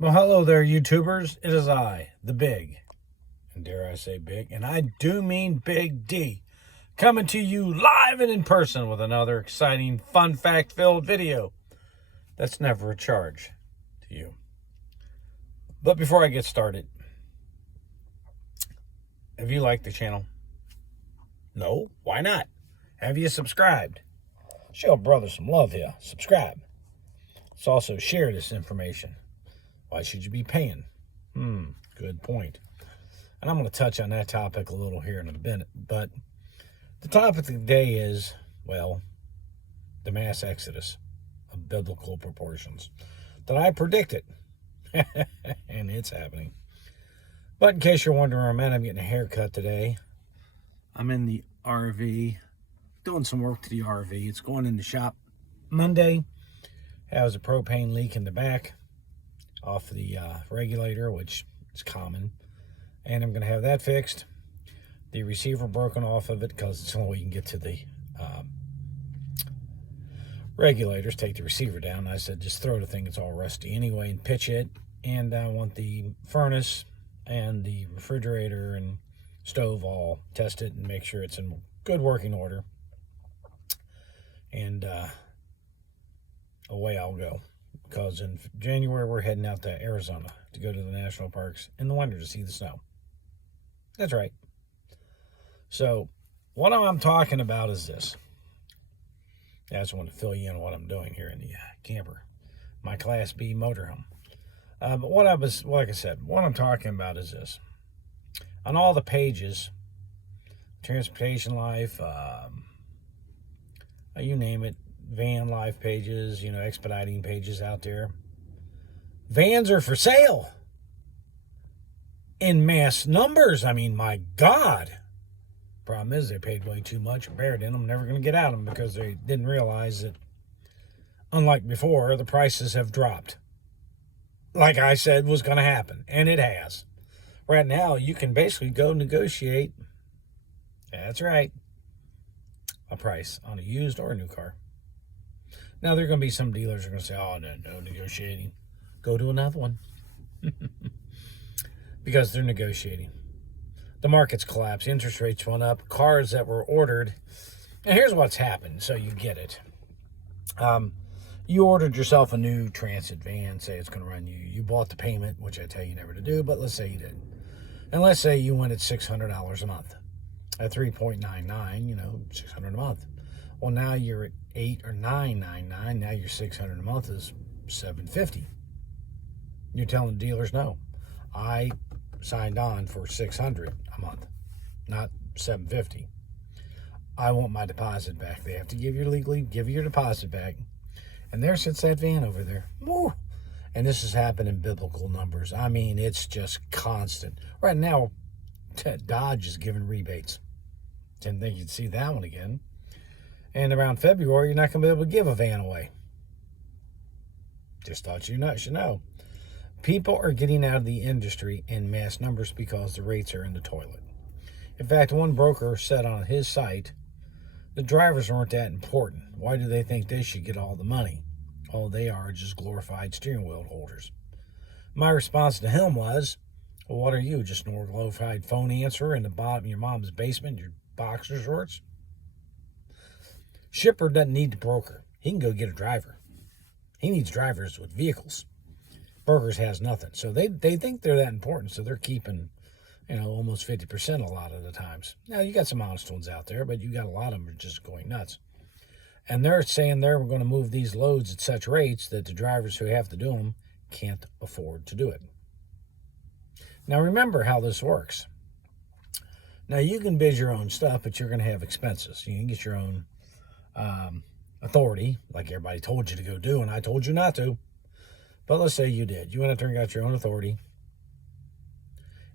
Well, hello there, YouTubers. It is I, the Big, and dare I say big, and I do mean Big D, coming to you live and in person with another exciting, fun fact-filled video that's never a charge to you. But before I get started, have you liked the channel? No? Why not? Have you subscribed? Show a brother some love here. Subscribe. Let's also share this information. Why should you be paying? Good point. And I'm going to touch on that topic a little here in a minute. But the topic of the day is, well, the mass exodus of biblical proportions that I predicted. And it's happening. But in case you're wondering where I'm at, I'm getting a haircut today. I'm in the RV, doing some work to the RV. It's going in the shop Monday. Has a propane leak in the back off the regulator, which is common, and I'm going to have that fixed. The receiver broken off of it because it's the only way you can get to the regulators. Take the receiver down. I said just throw the thing, it's all rusty anyway, and pitch it. And I want the furnace and the refrigerator and stove all tested and make sure it's in good working order, and away I'll go. Because in January, we're heading out to Arizona to go to the national parks in the winter to see the snow. That's right. So, what I'm talking about is this. I just want to fill you in what I'm doing here in the camper, my Class B motorhome. But like I said, what I'm talking about is this. On all the pages, transportation life, you name it, van life pages, expediting pages out there. Vans are for sale in mass numbers. I mean, my God. Problem is they paid way too much, buried in them, never going to get out of them because they didn't realize that, unlike before, the prices have dropped. Like I said was going to happen, and it has. Right now, you can basically go negotiate, that's right, a price on a used or a new car. Now, there are going to be some dealers who are going to say, oh, no negotiating. Go to another one. Because they're negotiating. The market's collapsed. Interest rates went up. Cars that were ordered. And here's what's happened, so you get it. You ordered yourself a new transit van. Say it's going to run you. You bought the payment, which I tell you never to do, but let's say you did. And let's say you went at $600 a month. At 3.99, $600 a month. Well, now you're at $8 or $9.99. Now your $600 a month is $750. You're telling the dealers no. I signed on for $600 a month, not $750. I want my deposit back. They have to give you your deposit back. And there sits that van over there. Woo! And this has happened in biblical numbers. I mean, it's just constant. Right now, Dodge is giving rebates. Didn't think you'd see that one again. And around February, you're not going to be able to give a van away. Just thought you should know. People are getting out of the industry in mass numbers because the rates are in the toilet. In fact, one broker said on his site, the drivers aren't that important. Why do they think they should get all the money? All they are just glorified steering wheel holders. My response to him was, well, what are you, just an glorified phone answerer in the bottom of your mom's basement, your boxer shorts? Shipper doesn't need the broker. He can go get a driver. He needs drivers with vehicles. Brokers has nothing. So they think they're that important, so they're keeping, almost 50% a lot of the times. Now, you got some honest ones out there, but you got a lot of them are just going nuts. And they're saying we're going to move these loads at such rates that the drivers who have to do them can't afford to do it. Now, remember how this works. Now, you can bid your own stuff, but you're going to have expenses. You can get your own authority, like everybody told you to go do, and I told you not to. But let's say you did. You went out there and got your own authority,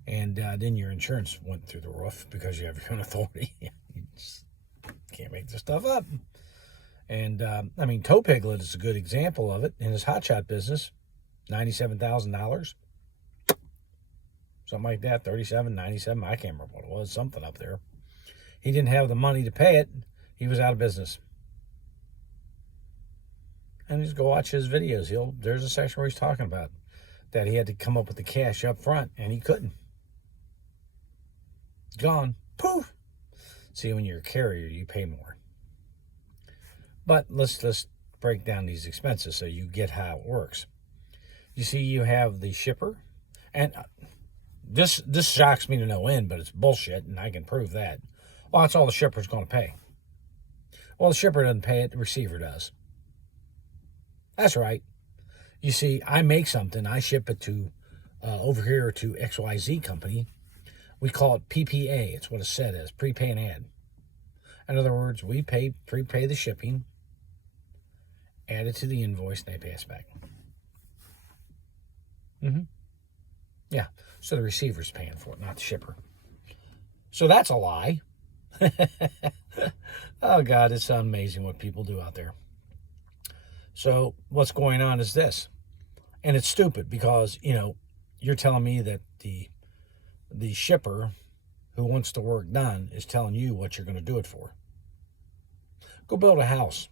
and then your insurance went through the roof because you have your own authority. You just can't make this stuff up. And, Toe Piglet is a good example of it in his hotshot business. $97,000. Something like that, 37, 97, I can't remember what it was, something up there. He didn't have the money to pay it. He was out of business. And just go watch his videos. There's a section where he's talking about that he had to come up with the cash up front, and he couldn't. Gone. Poof. See, when you're a carrier, you pay more. But let's break down these expenses so you get how it works. You see, you have the shipper, and this shocks me to no end, but it's bullshit, and I can prove that. Well, that's all the shipper's going to pay. Well, the shipper doesn't pay it, the receiver does. That's right. You see, I make something, I ship it to over here to XYZ company. We call it PPA. It's what it said is, prepay and add. In other words, we prepay the shipping, add it to the invoice, and they pay us back. Yeah, so the receiver's paying for it, not the shipper. So that's a lie. Oh, God, it's amazing what people do out there. So what's going on is this. And it's stupid because, you're telling me that the shipper who wants the work done is telling you what you're going to do it for. Go build a house.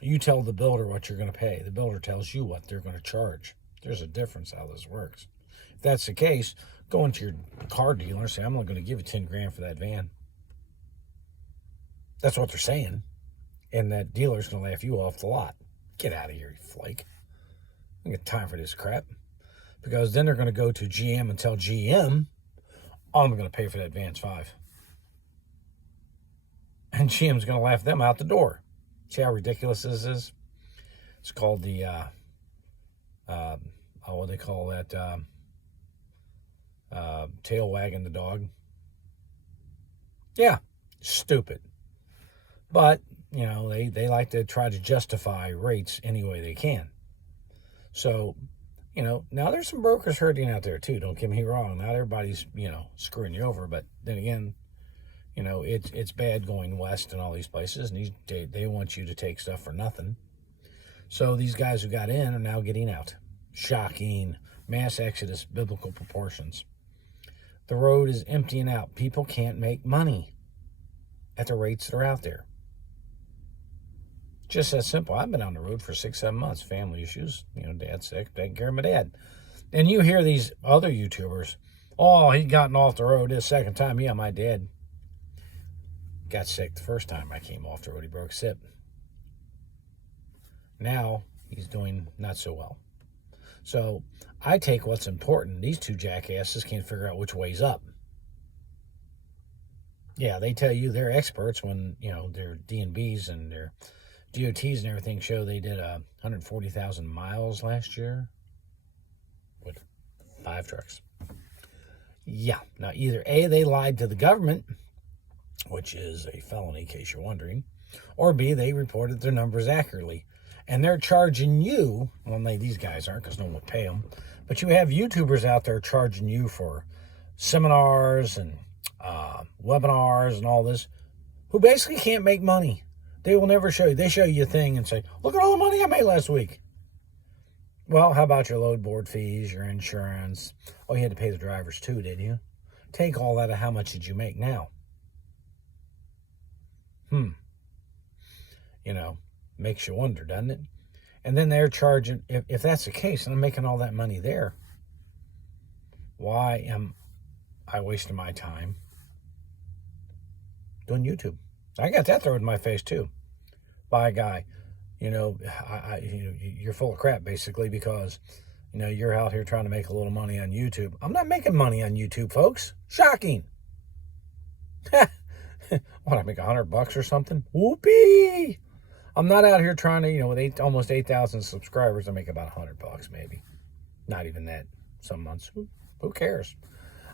You tell the builder what you're going to pay. The builder tells you what they're going to charge. There's a difference how this works. If that's the case, go into your car dealer and say, I'm only going to give you 10 grand for that van. That's what they're saying. And that dealer's going to laugh you off the lot. Get out of here, you flake. I don't get time for this crap. Because then they're going to go to GM and tell GM, oh, I'm going to pay for that van's $5. And GM's going to laugh them out the door. See how ridiculous this is? It's called the, what do they call that? Tail wagging the dog. Yeah, stupid. But, they like to try to justify rates any way they can. So, now there's some brokers hurting out there too. Don't get me wrong. Not everybody's, screwing you over. But then again, it's bad going west and all these places. And they want you to take stuff for nothing. So these guys who got in are now getting out. Shocking. Mass exodus, biblical proportions. The road is emptying out. People can't make money at the rates that are out there. Just that simple. I've been on the road for 6-7 months. Family issues. Dad's sick. Taking care of my dad. And you hear these other YouTubers. Oh, he'd gotten off the road this second time. Yeah, my dad got sick the first time I came off the road. He broke his hip. Now, he's doing not so well. So, I take what's important. These two jackasses can't figure out which way's up. Yeah, they tell you they're experts when, their D&Bs and their DOTs and everything show they did 140,000 miles last year with 5 trucks. Yeah, now either A, they lied to the government, which is a felony in case you're wondering, or B, they reported their numbers accurately. And they're charging you, well, these guys aren't because no one will pay them, but you have YouTubers out there charging you for seminars and webinars and all this, who basically can't make money. They will never show you. They show you a thing and say, look at all the money I made last week. Well, how about your load board fees, your insurance? Oh, you had to pay the drivers too, didn't you? Take all that, how much did you make now? Makes you wonder, doesn't it? And then they're charging, if that's the case, and I'm making all that money there, why am I wasting my time doing YouTube? I got that thrown in my face too by a guy. You're full of crap basically because, you're out here trying to make a little money on YouTube. I'm not making money on YouTube, folks. Shocking. What, I make $100 or something? Whoopee! I'm not out here trying to, with almost 8,000 subscribers, I make about $100 maybe. Not even that some months. Who cares?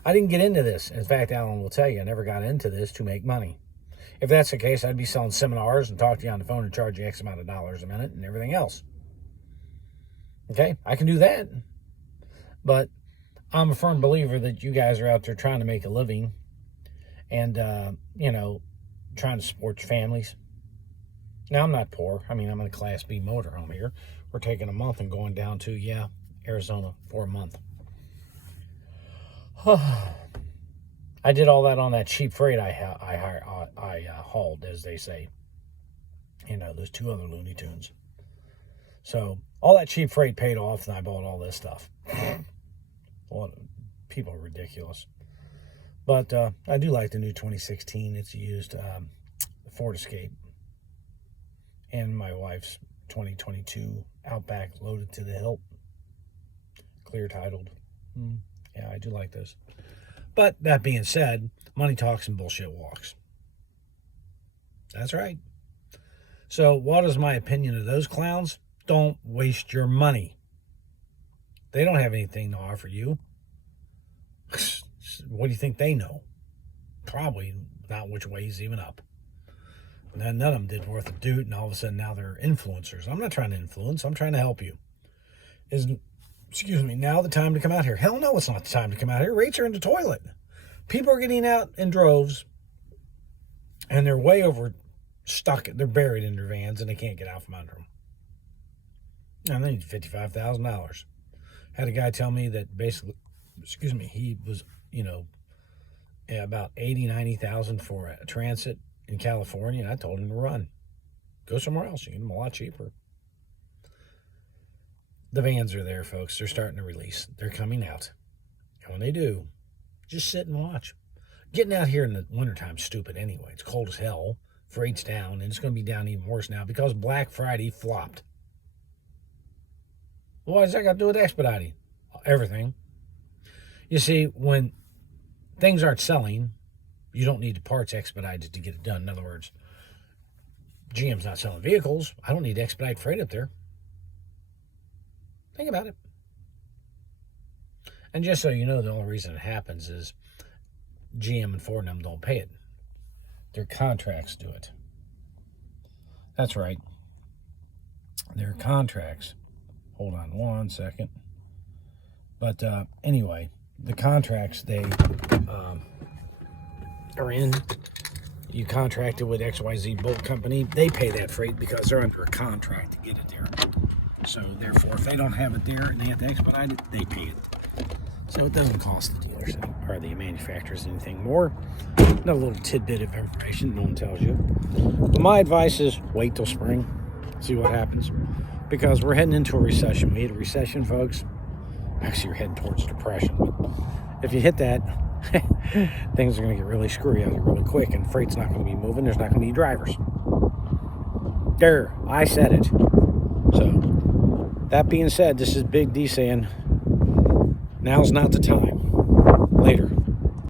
I didn't get into this. In fact, Alan will tell you, I never got into this to make money. If that's the case, I'd be selling seminars and talk to you on the phone and charge you X amount of dollars a minute and everything else. Okay, I can do that. But I'm a firm believer that you guys are out there trying to make a living and, trying to support your families. Now, I'm not poor. I'm in a Class B motorhome here. We're taking a month and going down to, Arizona for a month. I did all that on that cheap freight I hauled, as they say. Those 2 other Looney Tunes. So all that cheap freight paid off, and I bought all this stuff. Well, people are ridiculous. But I do like the new 2016. It's used Ford Escape. And my wife's 2022 Outback loaded to the hilt. Clear titled. Yeah, I do like this. But that being said, money talks and bullshit walks. That's right. So what is my opinion of those clowns? Don't waste your money. They don't have anything to offer you. What do you think they know? Probably not which way is even up. None of them did worth a doot, and all of a sudden now they're influencers. I'm not trying to influence. I'm trying to help you. Is now the time to come out here? Hell no, it's not the time to come out here. Rates are in the toilet. People are getting out in droves, and they're way over stuck. They're buried in their vans, and they can't get out from under them. And they need $55,000. Had a guy tell me that basically, he was, about 80, 90,000 for a transit in California, and I told him to run. Go somewhere else. You can get them a lot cheaper. The vans are there, folks. They're starting to release. They're coming out. And when they do, just sit and watch. Getting out here in the wintertime is stupid anyway. It's cold as hell. Freight's down, and it's going to be down even worse now because Black Friday flopped. What does that got to do with expediting? Everything. You see, when things aren't selling, you don't need the parts expedited to get it done. In other words, GM's not selling vehicles. I don't need to expedite freight up there. Think about it. And just so you know, the only reason it happens is GM and Ford and them don't pay it. Their contracts do it. That's right. Their contracts. Hold on one second. But anyway, the contracts they are in. You contracted with XYZ Bolt Company. They pay that freight because they're under a contract to get it there. So therefore, if they don't have it there and they have to expedite it, they pay it. So it doesn't cost the dealers or the manufacturers anything more. Another little tidbit of information no one tells you. But my advice is wait till spring. See what happens. Because we're heading into a recession. We hit a recession, folks. Actually, you're heading towards depression. If you hit that, things are going to get really screwy out here really quick, and freight's not going to be moving. There's not going to be drivers. There, I said it. So, that being said, this is Big D saying, now's not the time.